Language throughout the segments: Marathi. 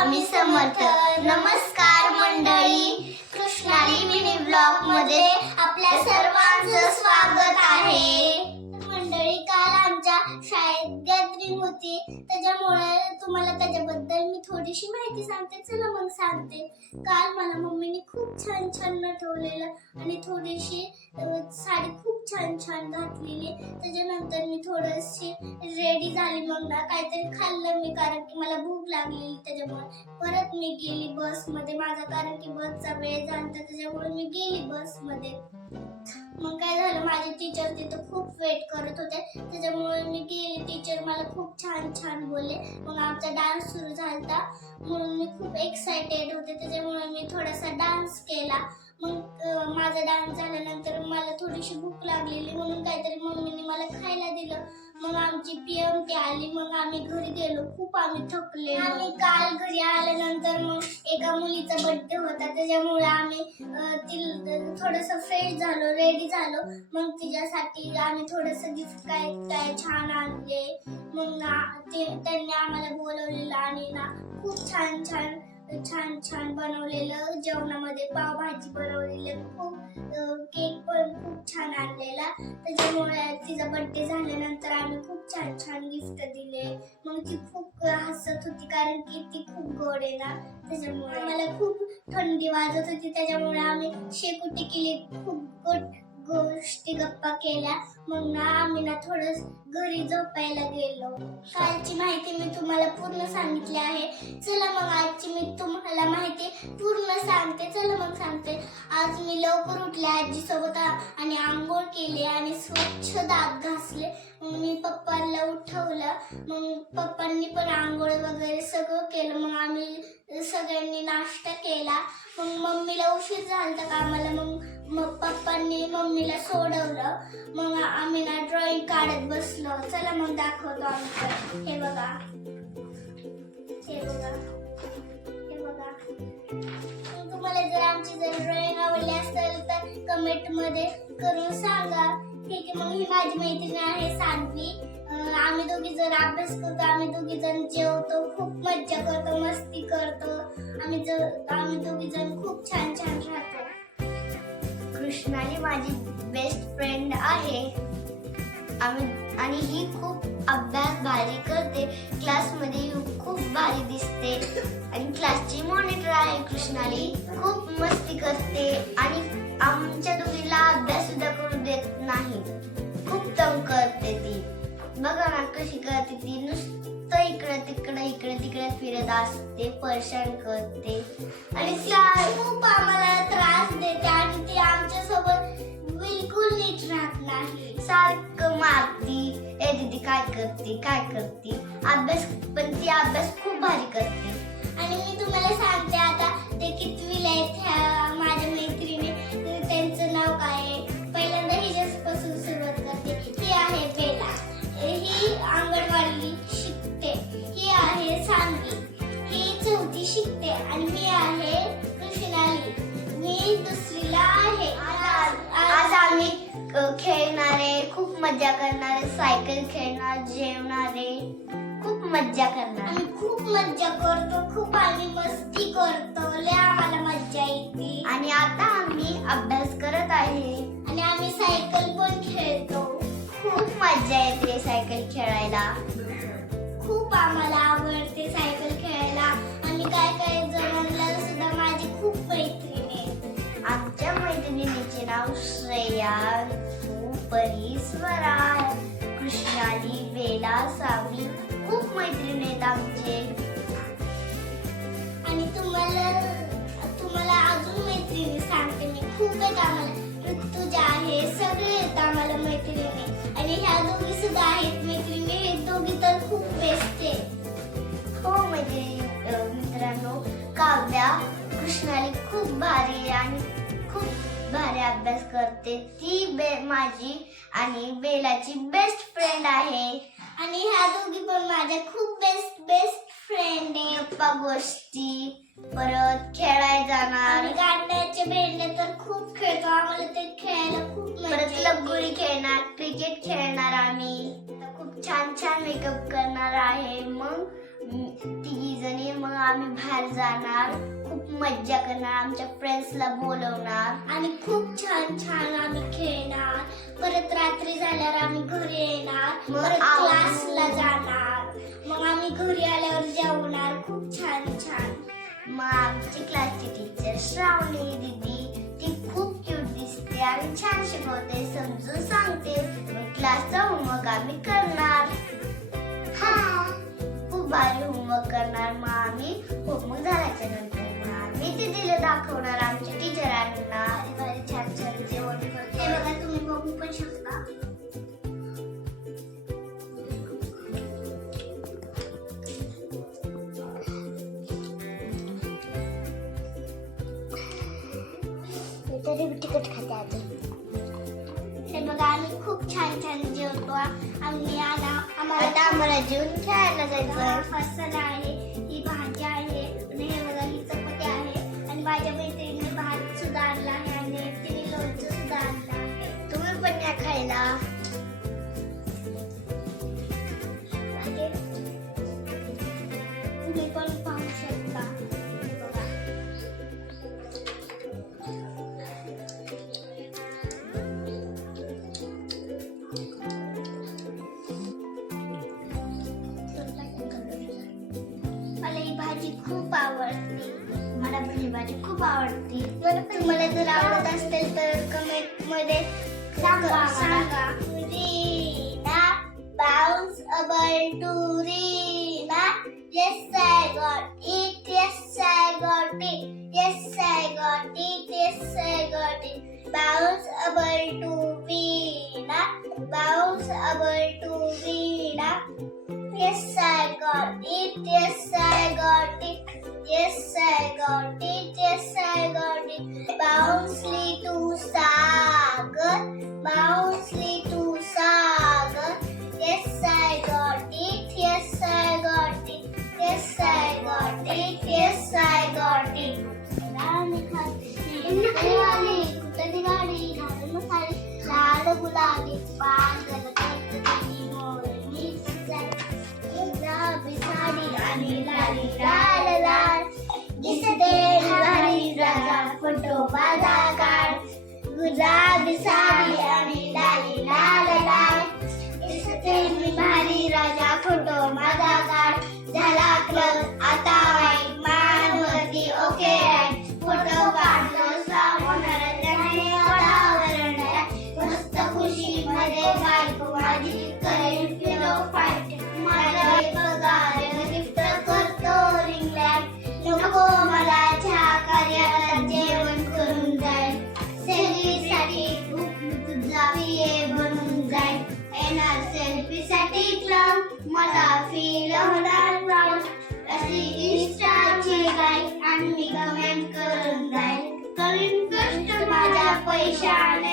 स्वामी समर्थ. नमस्कार मंडळी. कृष्णाली मिनी ब्लॉगमध्ये आपल्या सर्वांचं स्वागत आहे. मंडळी काल आमच्या शाळेत गॅदरिंग होती. त्याच्यामुळे तुम्हाला त्याच्याबद्दल मी थोडीशी माहिती सांगते. चला मग सांगते. काल मला मम्मीने खूप छान छान नटवलेलं आणि थोडीशी साडी खूप छान छान घातलेली त्याच्यानंतर मी थोडीशी रेडी झाली मग ना काहीतरी खाल्लं मी कारण की मला भूक लागलेली त्याच्यामुळे. परत मी गेली बसमध्ये माझा कारण की बसचा वेळ झाला होता, त्याच्यामुळे मी गेली बसमध्ये. मग काय झालं माझे टीचर तिथं खूप वेट करत होते. त्याच्यामुळे मी गेली. टीचर मला खूप छान छान बोलले. मग आमचा डान्स सुरू झाला म्हणून मी खूप एक्सायटेड होते. त्याच्यामुळे मी थोडासा डान्स केला. मग माझा डान्स झाल्यानंतर मला थोडीशी भूक लागलेली म्हणून काहीतरी मम्मीने मला खायला दिलं. मग आमची पीएम ते आली मग आम्ही घरी गेलो. खूप आम्ही थकले. आम्ही काल घरी आल्यानंतर मग एका मुलीचा बर्थडे होता. त्याच्यामुळे आम्ही अं, थोडंसं थोडस फ्रेश झालो रेडी झालो. मग तिच्यासाठी आम्ही थोडस गिफ्ट काय काय छान आणले. मग ते त्यांनी आम्हाला बोलवलेलं आणि ना खूप छान छान छान छान बनवलेलं. जेवणामध्ये पावभाजी बनवलेलं. खूप केक पण खूप छान आणलेला. त्याच्यामुळे तिचा बर्थडे झाल्यानंतर आम्ही खूप छान छान गिफ्ट दिले. मग ती खूप हसत होती कारण की ती खूप गोड आहे ना. त्याच्यामुळे मला खूप थंडी वाजत होती. त्याच्यामुळे आम्ही शेकुटी केली. खूप गोड गोष्टी गप्पा केल्या. मग ना आम्ही ना थोडस घरी झोपायला गेलो. कालची माहिती मी तुम्हाला पूर्ण सांगितली आहे. चला मग आजची मी तुम्हाला पूर्ण सांगते. चला मग सांगते. आज मी लवकर उठले आजी सोबत आणि आंघोळ केली आणि स्वच्छ दात घासले. मग मी पप्पाला उठवलं. मग पप्पांनी पण आंघोळ वगैरे सगळं केलं. मग आम्ही सगळ्यांनी नाश्ता केला. मग मम्मीला उशीर झाला कामाला. मग मग पप्पांनी मम्मीला सोडवलं. मग आम्ही ना ड्रॉइंग काढत बसलो. चला मग दाखवतो आम्ही. हे बघा. हे बघा. तुम्हाला जर आमची जर ड्रॉइंग आवडली असेल तर कमेंटमध्ये करून सांगा. ठीक आहे मग ही माझी मैत्रीण आहे सान्वी आम्ही दोघी जर अभ्यास करतो आम्ही दोघी जण जेवतो खूप मज्जा करतो मस्ती करतो. आम्ही जर आम्ही दोघी जण खूप छान छान राहतो. कृष्णाली माझी बेस्ट फ्रेंड आहे. आम्ही आणि ही खूप अभ्यास भारी करते. क्लासमध्ये खूप भारी दिसते. आणि क्लासची मॉनिटर आहे कृष्णाली. खूप मस्ती करते. आणि आमच्या दोघीला अभ्यास सुद्धा करू देत नाही. खूप तंग करते ती. बघा ना कशी करते ती. नुसतं इकडं तिकडं इकडे तिकडे फिरत असते परेशान करते. आणि ती खूप आम्हाला त्रास देते आणि ती आमच्यासोबत बिलकुल नीट राहत नाही सारखं मारती ए दीदी काय करते काय करते अभ्यास पण ती अभ्यास खूप मजा करणारे सायकल खेळणार जेवणारे. खूप मज्जा करणार. आम्ही खूप मज्जा करतो खूप आम्ही मस्ती करतो. लय आम्हाला मज्जा येते. आणि आता आम्ही अभ्यास करत आहे. आणि आम्ही सायकल पण खेळतो. खूप मज्जा येते सायकल खेळायला. खूप आम्हाला आवडते सायकल खेळायला. आणि काय काय जणांना सुद्धा माझी खूप मैत्रीण आहे आमच्या मैत्रिणीचे नाव श्रेया. ऋतू, कृष्णाली वेला सावली खूप मैत्रीण आहेत आमचे. आणि तुम्हाला तुम्हाला अजून मैत्रिणी सांगते मी. खूप आहेत आम्हाला. ऋतुजा आहे सगळे आहेत आम्हाला मैत्रिणी. आणि ह्या दोघी सुद्धा आहेत मैत्रिणी. हे दोघी तर खूप बेस्ट आहे हो मैत्रिणी मित्रांनो. काव्या कृष्णाली खूप भारी आहे आणि खूप भारी अभ्यास करते. ती बे माझी आणि बेलाची बेस्ट फ्रेंड आहे. आणि ह्या दोघी पण माझ्या खूप बेस्ट बेस्ट फ्रेंड आहे गप्पा गोष्टी. परत खेळायला जाणार. गाण्याचे भेंडे तर खूप खेळतो. आम्हाला ते खेळायला खूप परत लगोरी खेळणार क्रिकेट खेळणार आम्ही. खूप छान छान मेकअप करणार आहे. मग तिघी जणी मग आम्ही बाहेर जाणार. खूप मज्जा करणार आमच्या फ्रेंड्सला बोलवणार. आणि खूप छान छान आम्ही खेळणार. परत रात्री झाल्यावर आम्ही घरी येणार. मग परत क्लासला जाणार. मग आम्ही घरी आल्यावर जेवणार. खूप छान छान. मग आमची क्लासची टीचर श्रावणी दीदी ती खूप क्यूट दिसते. आणि छान शिकवते समजून सांगते. मग क्लासचा होमवर्क आम्ही करणार. खूप भारी होमवर्क करणार मग आम्ही होमवर्क झाल्याच्यानंतर मग आम्ही दीदीला दाखवणार आमच्या टीचरांना भारी भारी छान छान जेवण हे बघा तुम्ही बघू पण शकता. तरी तिकट खाते अजून हे बघा आम्ही खूप छान छान जेवतो. आम्ही आम्हाला आम्हाला जेवून खेळायला जायचं फसल आहे ही भाजी आहे आणि हे बघा ही चपाती आहे. आणि माझ्या मैत्रिणीने भात सुद्धा आणला आहे आणि तिने लोणचं सुद्धा आणलं आहे. तुम्ही पण या खायला. तुम्ही पण खूप आवडते. मला पण ही भाजी खूप आवडते. मला जर आवडत असेल तर कमेंटमध्ये सांगा. सांगा. Reena bounce able to Reena. Yes I got yes I got it yes I got it yes I got it able to Reena. Bounce able to Reena. Yes I got it yes I Yes, I got it. Yes, I got it. Bouncy to Sagar. Bouncy to Sagar. Yes, I got it. Yes, I got it. Yes, I got it. Yes, I got it. ലാല Badakar, Gujabi Sabi, Anila, Lila, Lila, Isate Raja. Comment करून जाईल. करीन कष्ट माझ्या पैशाने.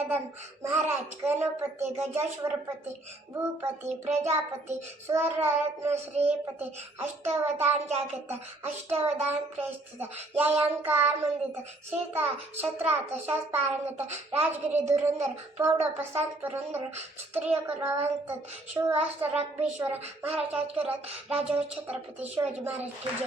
कदम महाराज गणपती गजेश्वरपती भूपती प्रजापती स्वरत्न श्रीपती अष्टवधान जागृत अष्टवधान प्रेषित यांकार मंदित सीता शत्रात शास राजगिरी धुरंधर पौड प्रशांत पुरंदर क्षत्रिय करवंत शिवास्त रग्बीश्वर महाराज करत राजा छत्रपती शिवाजी महाराज की जय.